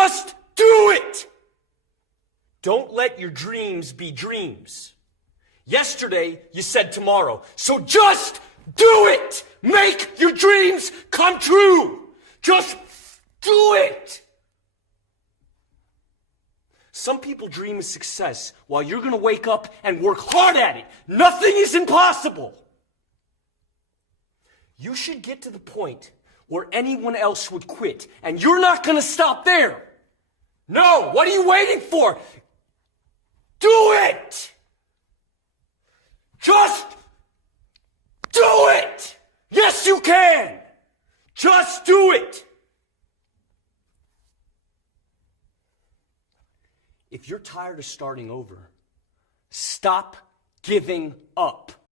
just do it! Don't let your dreams be dreams. Yesterday, you said tomorrow. So just do it! Make your dreams come true! Just do it! Some people dream of success while you're gonna wake up and work hard at it. Nothing is impossible. You should get to the point where anyone else would quit, and you're not gonna stop there. No, what are you waiting for? Do it! Just do it! Yes, you can! Just do it! If you're tired of starting over, stop giving up.